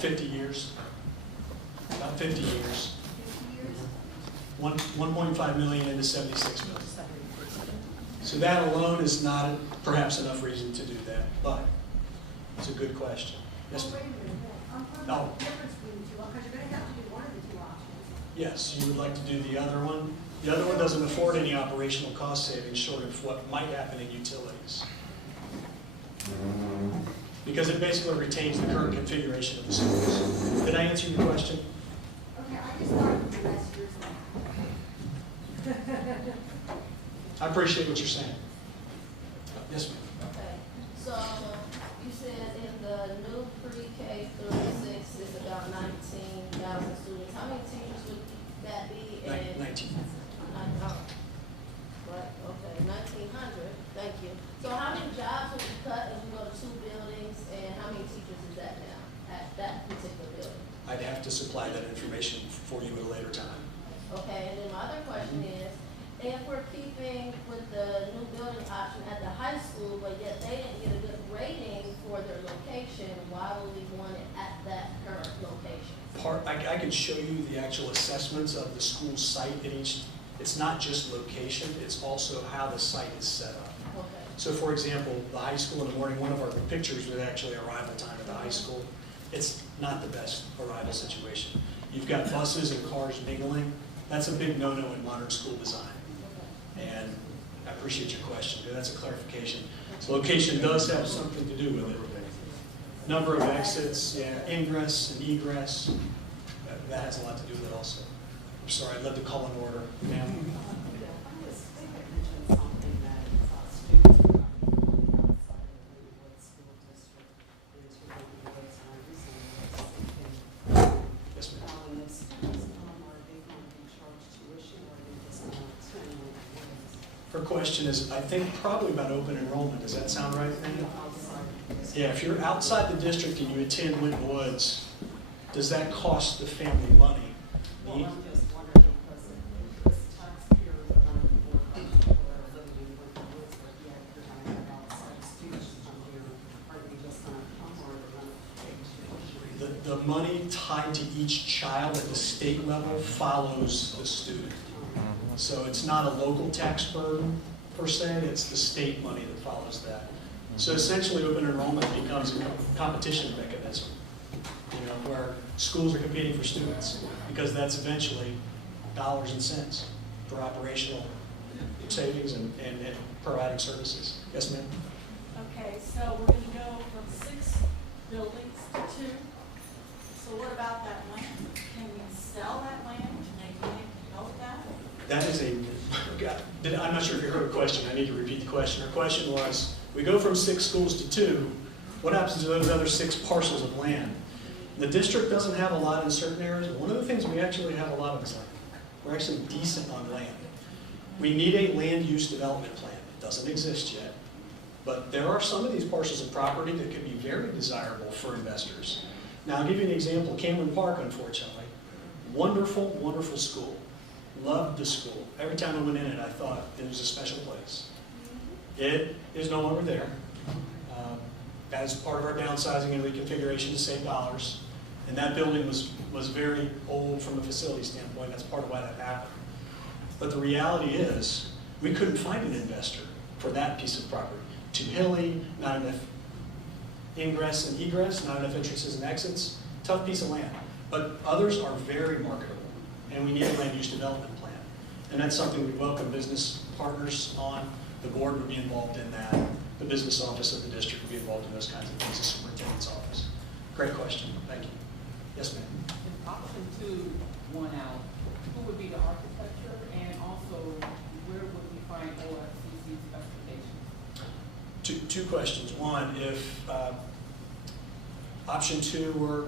50 years. About 50 years. 1.5 million into 76 million. So that alone is not perhaps enough reason to do that, but it's a good question. Yes, Well, wait a minute. I'm talking No. about the difference between the two, because you're going to have to do one of the two options. Yes, you would like to do the other one. The other one doesn't afford any operational cost savings short of what might happen in utilities. Because it basically retains the current configuration of the schools. Did I answer your question? Okay, I just thought it was less years now. I appreciate what you're saying. Yes, ma'am. Okay, so you said in the new pre-K through 6 is about 19,000 students. How many teachers would that be? And 19. Right, okay, 1,900, thank you. So how many jobs would you cut if you go to 2 buildings, and how many teachers is that now at that particular building? I'd have to supply that information for you at a later time. Okay, and then my other question is, if we're keeping with the new building option at the high school, but yet they didn't get a good rating for their location, why would we want it at that current location? I can show you the actual assessments of the school site at each. It's not just location, it's also how the site is set up. Okay. So for example, the high school in the morning, one of our pictures was actually arrival time at the high school. It's not the best arrival situation. You've got buses and cars mingling. That's a big no-no in modern school design. And I appreciate your question, because that's a clarification. So location does have something to do with it. Number of exits, yeah, ingress and egress, that has a lot to do with it also. I'm sorry, I'd love to call in order, ma'am. Yes, ma'am. Her question is, I think, probably about open enrollment. Does that sound right, ma'am? Yeah, if you're outside the district and you attend Winton Woods, does that cost the family money? Well, I'm just wondering, because if this taxpayers are going to work on people that are living in Winton Woods, but yet you're going to have outside students come here, are they just going to come, or are they going to pay tuition? The money tied to each child at the state level follows the student. So it's not a local tax burden per se, it's the state money that follows that. So essentially open enrollment becomes a competition mechanism, where schools are competing for students, because that's eventually dollars and cents for operational savings and providing services. Yes, ma'am? Okay, so we're going to go from 6 buildings to 2. So what about that land? Can we sell that land to make money to help that? That is I'm not sure if you heard a question. I need to repeat the question. Her question was, we go from 6 schools to 2. What happens to those other 6 parcels of land? The district doesn't have a lot in certain areas, but one of the things we actually have a lot of is land. We're actually decent on land. We need a land use development plan. It doesn't exist yet. But there are some of these parcels of property that could be very desirable for investors. Now, I'll give you an example. Cameron Park, unfortunately. Wonderful, wonderful school. Loved the school. Every time I went in it, I thought it was a special place. It is no longer there. That is part of our downsizing and reconfiguration to save dollars. And that building was very old from a facility standpoint. That's part of why that happened. But the reality is, we couldn't find an investor for that piece of property. Too hilly, not enough ingress and egress, not enough entrances and exits. Tough piece of land. But others are very marketable, and we need a land use development plan. And that's something we welcome business partners on. The board would be involved in that. The business office of the district would be involved in those kinds of things, the superintendent's office. Great question. Thank you. Yes, ma'am. If option 2 won out, who would be the architecture, and also where would we find OFCC specifications? Two questions. One, if option 2 were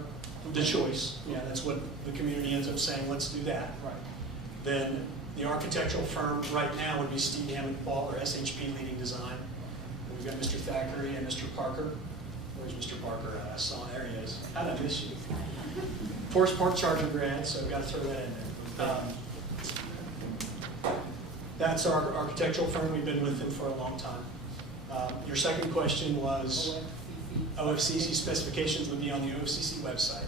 the choice, that's what the community ends up saying, let's do that. Right. Then the architectural firm right now would be Steve Hammond Paul, or SHP Leading Design. And we've got Mr. Thackeray and Mr. Parker. Where's Mr. Parker? I saw, there he is. How did I miss you? Forest Park Charger grad, so I've got to throw that in there. That's our architectural firm. We've been with them for a long time. Your second question was, OFCC OFCC specifications would be on the OFCC website.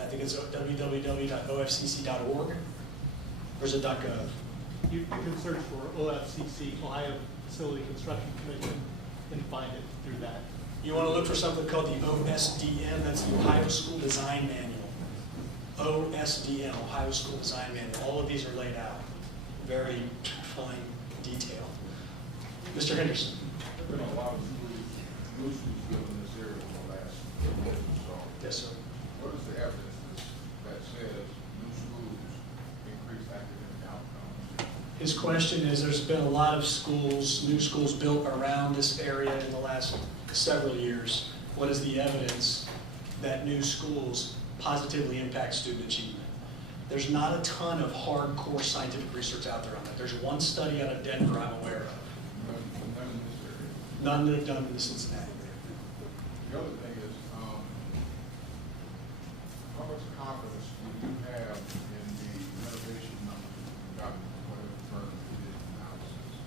I think it's www.ofcc.org, or is it .gov? You can search for OFCC, Ohio Facility Construction Commission, and find it through that. You want to look for something called the OSDM, that's the Ohio School Design Manual. OSDM, Ohio School Design Manual. All of these are laid out, very fine detail. Mr. Henderson. There's been a lot of schools, new schools built in this area over the last 10 years or so. Yes, sir. What is the evidence that says new schools increase academic outcomes? His question is, there's been a lot of schools, new schools built around this area in the last several years. What is the evidence that new schools positively impact student achievement? There's not a ton of hardcore scientific research out there on that. There's one study out of Denver I'm aware of. None in this area. None that have done in the Cincinnati area. The other thing is, how much confidence do you have in the renovation numbers you got from whatever firm you did the analysis?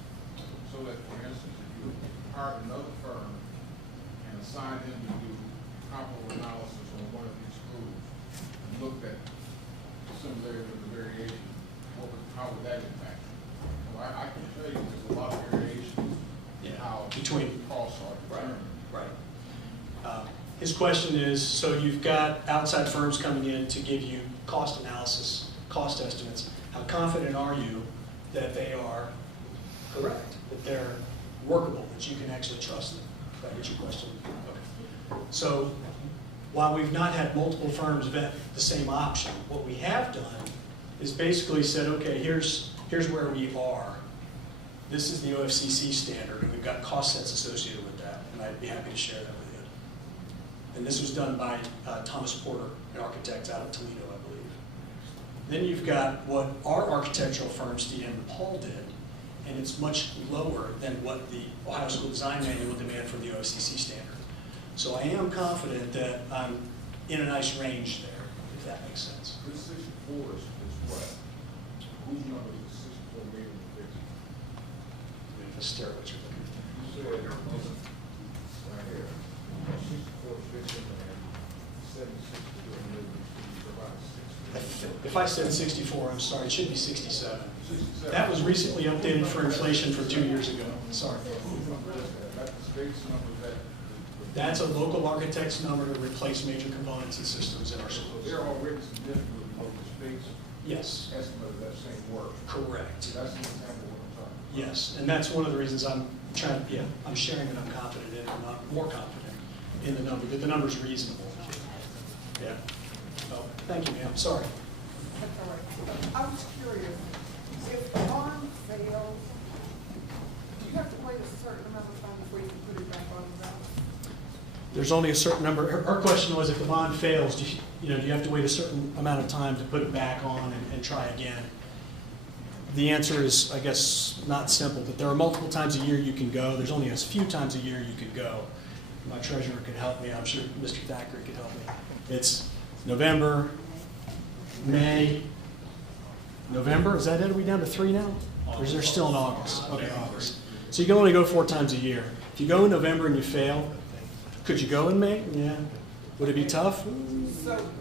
So that, for instance, if you hired another firm and assigned them to do comparable analysis on one of these schools and looked at the similarity of the variation, how would that impact? Well, I can tell you there's a lot of variation in how Between- costs are determined. Right. His question is, so you've got outside firms coming in to give you cost analysis, cost estimates. How confident are you that they are correct, that they're workable, that you can actually trust them? That is your question? Okay. So while we've not had multiple firms vet the same option, what we have done is basically said, okay, here's where we are. This is the OFCC standard, and we've got cost sets associated with that, and I'd be happy to share that with you. And this was done by Thomas Porter, an architect out of Toledo, I believe. Then you've got what our architectural firm, Steve and Paul, did, and it's much lower than what the Ohio School Design Manual would demand for the OFCC standard. So I am confident that I'm in a nice range there, if that makes sense. This 64 is what? Whose number is the 64 million fifty? Let's stare at what you're looking at. You said, right here, 64 fifty and 76 million, you provide 60. If I said 64, I'm sorry, it should be 67. 67. That was recently updated for inflation for 2 years ago. Sorry. That's the state's number that. That's a local architect's number to replace major components and systems in our So schools. they're already significantly below the state's Yes, estimate of that same work. correct. That's an example of what I'm talking about. Yes, and that's one of the reasons I'm trying, I'm sharing that I'm confident in, I'm not more confident in the number, that the number's reasonable. Yeah. Oh, thank you, ma'am, sorry. That's all right. I was curious, if the bond fails, do you have to wait a certain amount of time before you can put it back on the ballot? There's only a certain number, her question was if the bond fails, do you have to wait a certain amount of time to put it back on and try again? The answer is, I guess, not simple, but there are multiple times a year you can go. There's only a few times a year you can go. My treasurer could help me. I'm sure Mr. Thackeray could help me. It's November, May, November, is that it? Are we down to 3 now? Or is there still in August? Okay, August. So you can only go 4 times a year. If you go in November and you fail, could you go in May? Yeah. Would it be tough? So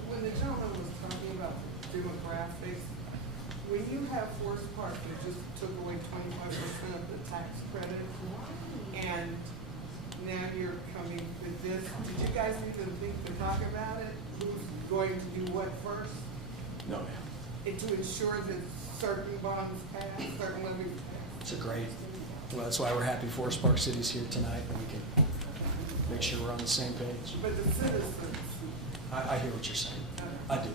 when the gentleman was talking about demographics, when you have Forest Park that just took away 25% of the tax credit, and now you're coming with this, did you guys even think to talk about it? Who's going to do what first? No, ma'am. And to ensure that certain bonds pass, certain levies pass? It's a great, well, that's why we're happy Forest Park City's here tonight, and we can make sure we're on the same page. But the citizens, I hear what you're saying. I do.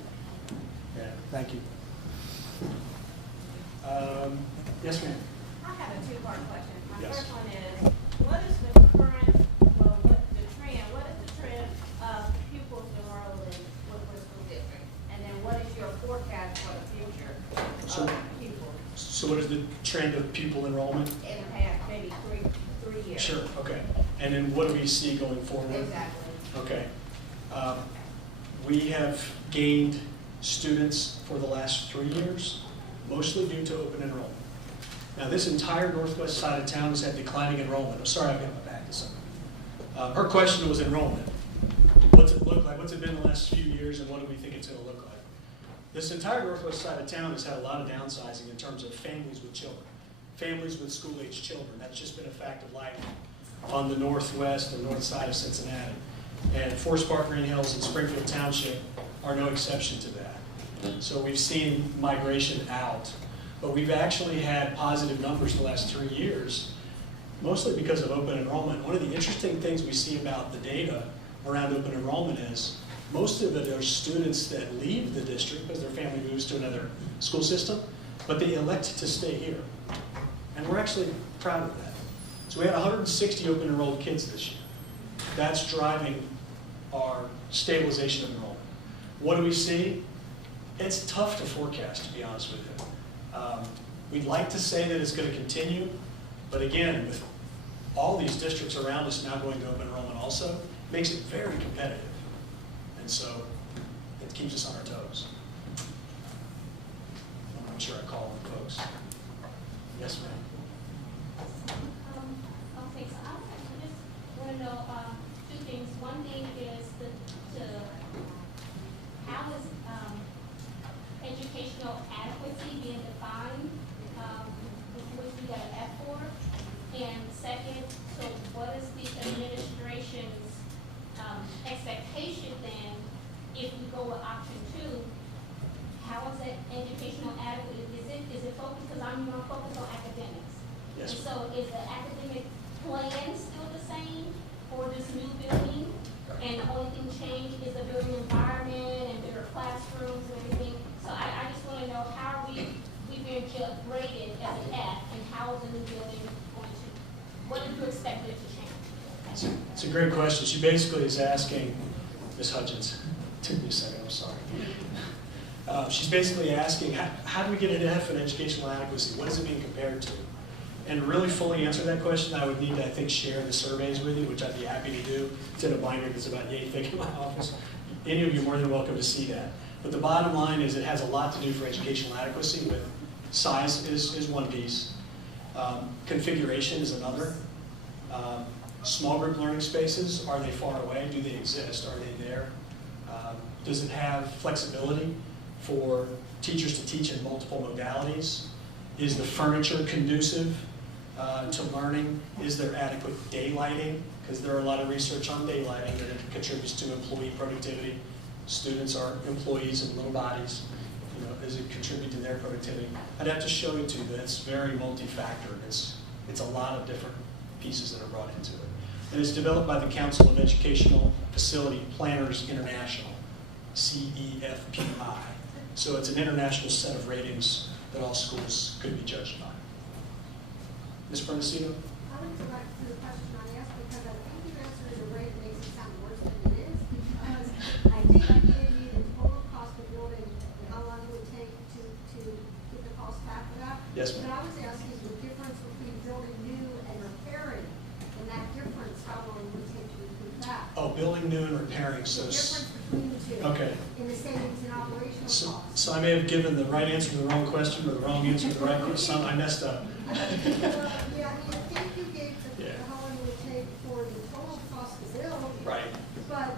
Yeah, thank you. Yes, ma'am. I have a two-part question. My Yes. first one is, what is the current, what is the trend of pupils enrolled in Woodward School District? And then what is your forecast for the future So- of pupils So what is the trend of pupil enrollment? in the past maybe three years? Sure, okay. And then what do we see going forward? Exactly. Okay. We have gained students for the last 3 years, mostly due to open enrollment. Now, this entire northwest side of town has had declining enrollment. I'm sorry, I've got my back to something. Her question was enrollment. What's it look like? What's it been the last few years, and what do we think it's going to look like? This entire northwest side of town has had a lot of downsizing in terms of families with children, families with school-age children. That's just been a fact of life on the northwest and north side of Cincinnati. And Forest Park, Green Hills, and Springfield Township are no exception to that. So we've seen migration out, but we've actually had positive numbers the last 3 years, mostly because of open enrollment. One of the interesting things we see about the data around open enrollment is most of it are students that leave the district because their family moves to another school system, but they elect to stay here. And we're actually proud of that. So we had 160 open enrolled kids this year. That's driving our stabilization of enrollment. What do we see? It's tough to forecast, to be honest with you. We'd like to say that it's going to continue, but again, with all these districts around us now going to open enrollment also, it makes it very competitive. And so it keeps us on our toes. I'm sure I call on folks. Yes, ma'am. Okay, so I just want to know two things. One thing is how is educational adequacy being defined, which we got an F for? And second, so what is the administration's expectation then if we go with option 2? How is it educational adequate? Is it focused, because I'm more focused on academics. Yes. And so is the academic plan still the same for this new building? And the only thing changed is the building environment and bigger classrooms and everything. So I just want to know how we've been graded as an F, and how is the new building going to, what do you expect it to change? It's a great question. She basically is asking, Ms. Hudgens, took me a second, I'm sorry. She's basically asking, how do we get an F in educational adequacy? What is it being compared to? And to really fully answer that question, I would need to, I think, share the surveys with you, which I'd be happy to do. It's in a binder that's about yay thick in my office. Any of you are more than welcome to see that. But the bottom line is it has a lot to do for educational adequacy. With size is one piece. Configuration is another. Small group learning spaces, are they far away? Do they exist? Are they there? Does it have flexibility for teachers to teach in multiple modalities? Is the furniture conducive to learning? Is there adequate daylighting? Because there are a lot of research on daylighting that it contributes to employee productivity. Students are employees in little bodies. You know, does it contribute to their productivity? I'd have to show it to you, but it's very multi-factor. It's a lot of different pieces that are brought into it. And it's developed by the Council of Educational Facility Planners International, CEFPI. So it's an international set of ratings that all schools could be judged by. Ms. Bernardino? I would go back to the question I asked, because I think you answered in a way that makes it sound worse than it is, because I think I gave you the total cost of building and how long it would take to get the cost back for that. Yes, ma'am. But I was asking the difference between building new and repairing, and that difference, how long would it take to recoup that? Oh, building new and repairing, so. The difference between the two. Okay. In the savings and operational costs. So I may have given the right answer to the wrong question, or the wrong answer to the right question. I messed up. Yeah, I mean, I think you gave Yeah. how long it would take for the total cost to build. Right. But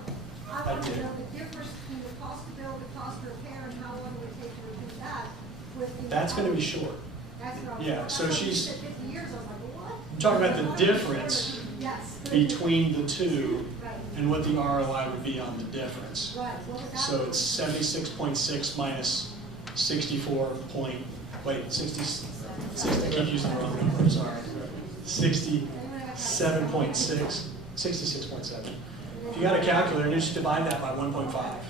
I want to did. know the difference between the cost to build, the cost to repair, and how long it would take to recoup that with the. That's going to be short. That's what I was. Yeah, that's so what you she's- said 50 years, I was like, what? I'm talking about the difference Yes. between the two Right, and what the ROI would be on the difference. right. What would that So be? it's 76.6 minus 64 point, wait, 60, I keep using the wrong number, I'm sorry. 67.6, 66.7. If you got a calculator, you just divide that by 1.5,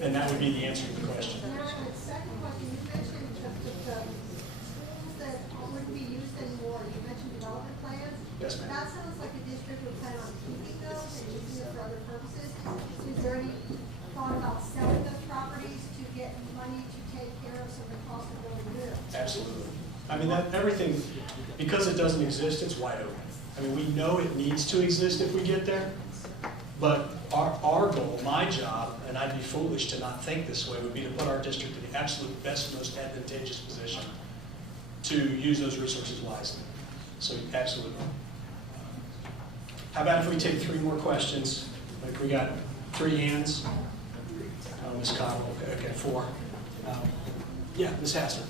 and that would be the answer to the question. And then the second question, you mentioned the schools that wouldn't be used anymore, you mentioned development plans. Yes, ma'am. That sounds like a district would plan on keeping those and using it for other purposes. Is there any thought about selling those properties to get money to take care of some of the cost of building new? Absolutely. I mean, that everything, because it doesn't exist, it's wide open. I mean, we know it needs to exist if we get there, but our goal, my job, and I'd be foolish to not think this way, would be to put our district in the absolute best, most advantageous position to use those resources wisely. So absolutely. How about if we take 3 more questions? Like we got 3 hands. Ms. Cottle, okay, 4. Yeah, Ms. Hasser.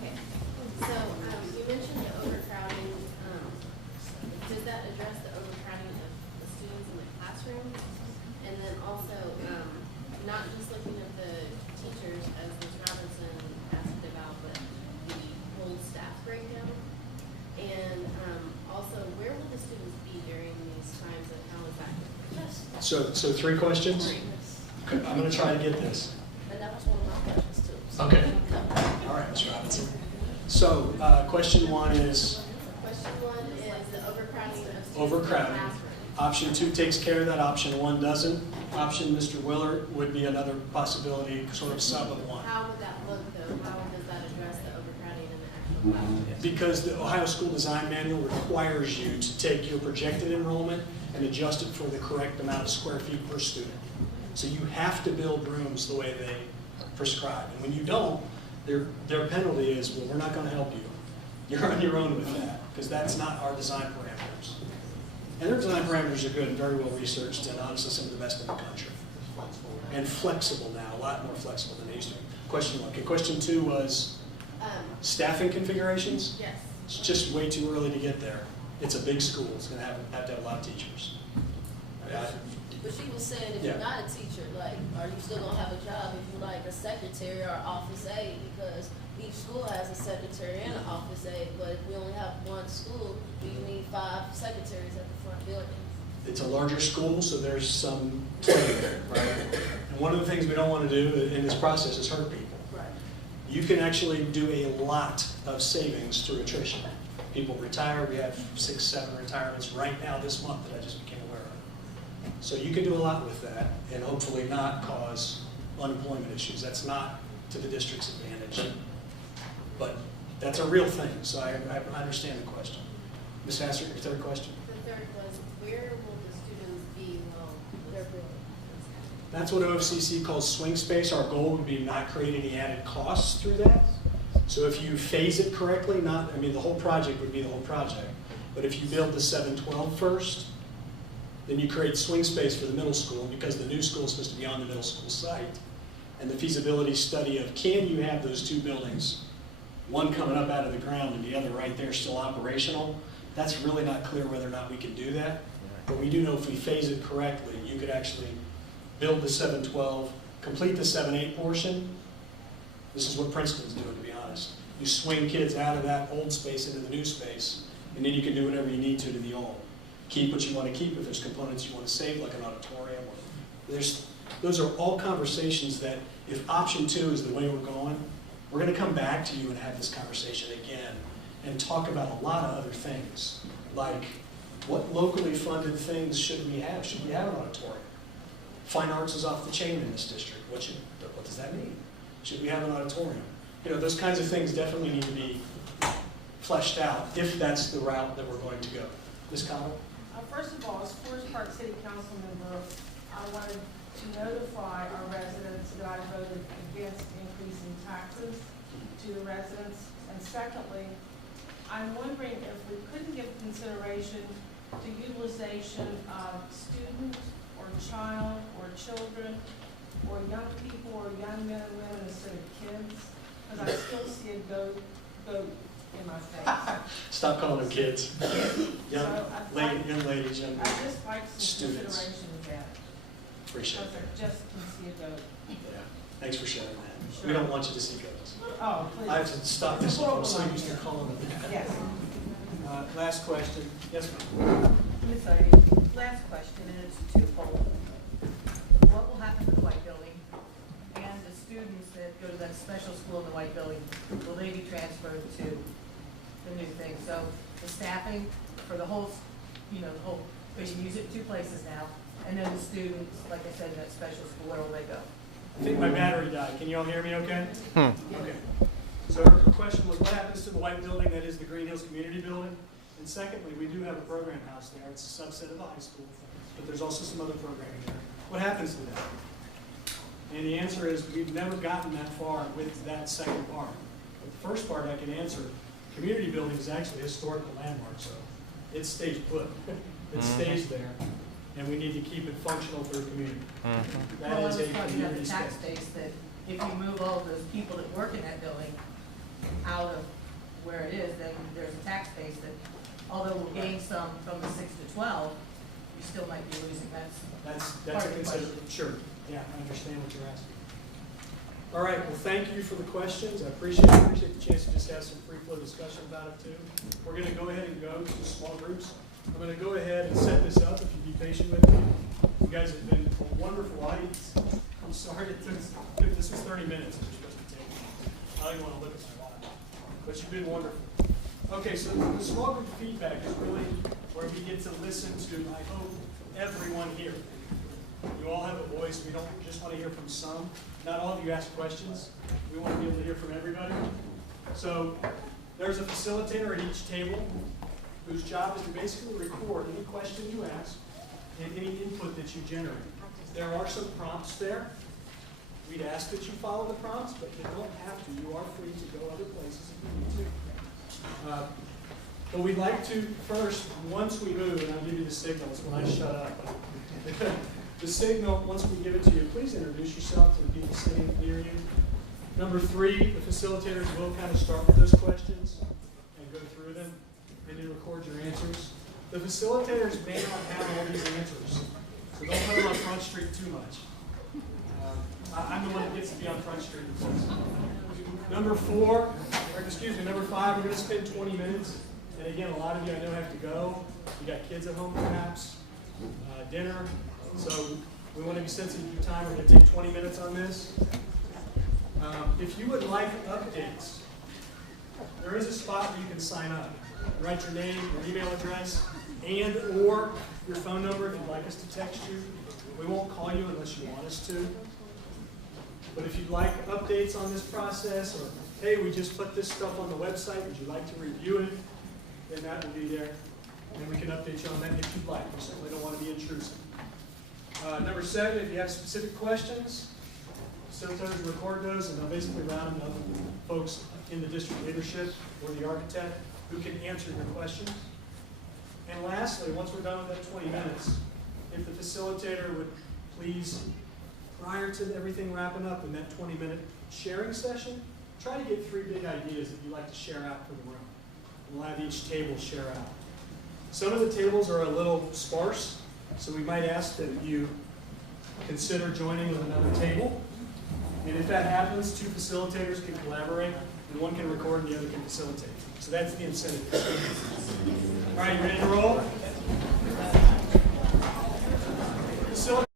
Okay, so, you mentioned the overcrowding, does that address the overcrowding of the students in the classroom? And then also, not just looking at the teachers, as Ms. Robinson asked about, but the whole staff breakdown? And, also, where will the students be during these times, and how is that addressed? So 3 questions? Okay, I'm going to try to get this. And that was one of my questions too. So- Okay. All right, Ms. Robinson. So question 1 is Question 1 is the overcrowding of students in the overcrowding. classroom. Option 2 takes care of that. Option 1 doesn't. Option Mr. Willard would be another possibility, sort of sub of 1. How would that look though? How does that address the overcrowding in the actual classroom? Because the Ohio School Design Manual requires you to take your projected enrollment and adjust it for the correct amount of square feet per student. So you have to build rooms the way they prescribe. And when you don't, their penalty is, well, we're not going to help you. You're on your own with that, because that's not our design parameters. And their design parameters are good and very well researched, and honestly some of the best in the country. And flexible now, a lot more flexible than they used to be. Question 1. Okay, question 2 was staffing configurations? Yes. It's just way too early to get there. It's a big school. It's going to have to have a lot of teachers. But she was saying if Yeah. you're not a teacher, like, are you still gonna have a job if you're like a secretary or office aide? Because each school has a secretary and an office aide, but if we only have one school, do you need 5 secretaries at the front building? It's a larger school, so there's some play there, right? And one of the things we don't want to do in this process is hurt people. Right. You can actually do a lot of savings through attrition. People retire. We have 6, 7 retirements right now this month that I just became aware of. So you can do a lot with that and hopefully not cause unemployment issues. That's not to the district's advantage. But that's a real thing, so I understand the question. Ms. Hasser, your 3rd question? The 3rd was, where will the students be while they're building? That's what OFCC calls swing space. Our goal would be not create any added costs through that. So if you phase it correctly, the whole project would be the whole project. But if you build the 712 first, then you create swing space for the middle school because the new school is supposed to be on the middle school site. And the feasibility study of can you have those 2 buildings, one coming up out of the ground and the other right there still operational, that's really not clear whether or not we can do that. But we do know if we phase it correctly, you could actually build the 712, complete the 7-8 portion. This is what Princeton's doing, to be honest. You swing kids out of that old space into the new space, and then you can do whatever you need to the old. Keep what you want to keep if there's components you want to save, like an auditorium. Those are all conversations that, if option 2 is the way we're going, we're going to come back to you and have this conversation again and talk about a lot of other things, like what locally funded things should we have? Should we have an auditorium? Fine arts is off the chain in this district. What does that mean? Should we have an auditorium? Those kinds of things definitely need to be fleshed out if that's the route that we're going to go. Ms. Cottle? First of all, as Forest Park City Council member, I wanted to notify our residents that I voted against increasing taxes to the residents. And secondly, I'm wondering if we couldn't give consideration to utilization of student or child or children or young people or young men and women instead of kids, because I still see a goat in my face. Stop calling them kids. Young ladies, young I just like some students. consideration of that. Appreciate Because that. I just can see a goat. Yeah. Thanks for sharing that. Sure. We don't want you to see goats. Oh, please. I have to stop this. I'm so used to calling them that. Yes. Last question. Yes, ma'am. Ms. Odie, last question, and it's twofold. What will happen to the White Building? And the students that go to that special school in the White Building, will they be transferred to the new thing? So the staffing for the whole, because you use it 2 places now, and then the students, like I said, in that special school, where will they go? I think my battery died. Can you all hear me okay? Okay. So her question was, what happens to the white building that is the Green Hills Community Building? And secondly, we do have a program house there. It's a subset of the high school, but there's also some other programming there. What happens to that? And the answer is we've never gotten that far with that second part. But the first part I can answer, community building is actually a historical landmark, so it stays put. it stays there, and we need to keep it functional for the community. That Well, I is was a talking about community the tax space. base, that if you move all those people that work in that building out of where it is, then there's a tax base that, although we'll gain some from the 6 to 12, you still might be losing. That's part a of the consideration. Sure, yeah, I understand what you're asking. All right, well, thank you for the questions. I appreciate the chance to just have some free flow discussion about it too. We're gonna go ahead and go to the small groups. I'm gonna go ahead and set this up, if you'd be patient with me. You guys have been a wonderful audience. I'm sorry it took, this was 30 minutes it was supposed to take. I don't even wanna look at my watch, but you've been wonderful. Okay, so the small group feedback is really where we get to listen to, I hope, everyone here. You all have a voice. We don't just want to hear from some. Not all of you ask questions. We want to be able to hear from everybody. So there's a facilitator at each table whose job is to basically record any question you ask and any input that you generate. There are some prompts there. We'd ask that you follow the prompts, but you don't have to. You are free to go other places if you need to. But we'd like to first, once we move, and I'll give you the signals when I shut up. The signal, once we give it to you, please introduce yourself to the people sitting near you. Number 3, the facilitators will kind of start with those questions and go through them, and then record your answers. The facilitators may not have all these answers, so don't put them on Front Street too much. I'm the one that gets to be on Front Street. Number 5, we're going to spend 20 minutes. And again, a lot of you I know have to go. You got kids at home perhaps, dinner. So we want to be sensitive to your time. We're going to take 20 minutes on this. If you would like updates, there is a spot where you can sign up. Write your name, your email address, and or your phone number if you'd like us to text you. We won't call you unless you want us to. But if you'd like updates on this process, or hey, we just put this stuff on the website, would you like to review it? Then that will be there. And we can update you on that if you'd like. We certainly don't want to be intrusive. Number 7, if you have specific questions, facilitators record those, and they'll basically round up folks in the district leadership or the architect who can answer your questions. And lastly, once we're done with that 20 minutes, if the facilitator would please, prior to everything wrapping up in that 20-minute sharing session, try to get 3 big ideas that you'd like to share out for the room. We'll have each table share out. Some of the tables are a little sparse, so we might ask that you consider joining with another table. And if that happens, 2 facilitators can collaborate, and one can record and the other can facilitate. So that's the incentive. All right, you ready to roll?